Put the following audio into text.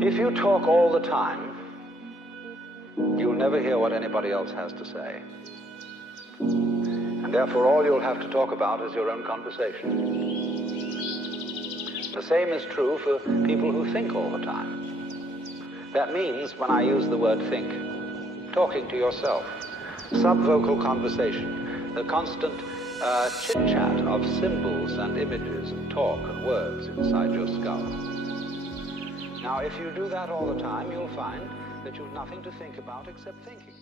If you talk all the time, you'll never hear what anybody else has to say. And therefore all you'll have to talk about is your own conversation. The same is true for people who think all the time. That means, when I use the word think, talking to yourself, subvocal conversation, the constant chit-chat of symbols and images and talk and words inside your skull. Now, if you do that all the time, you'll find that you've nothing to think about except thinking.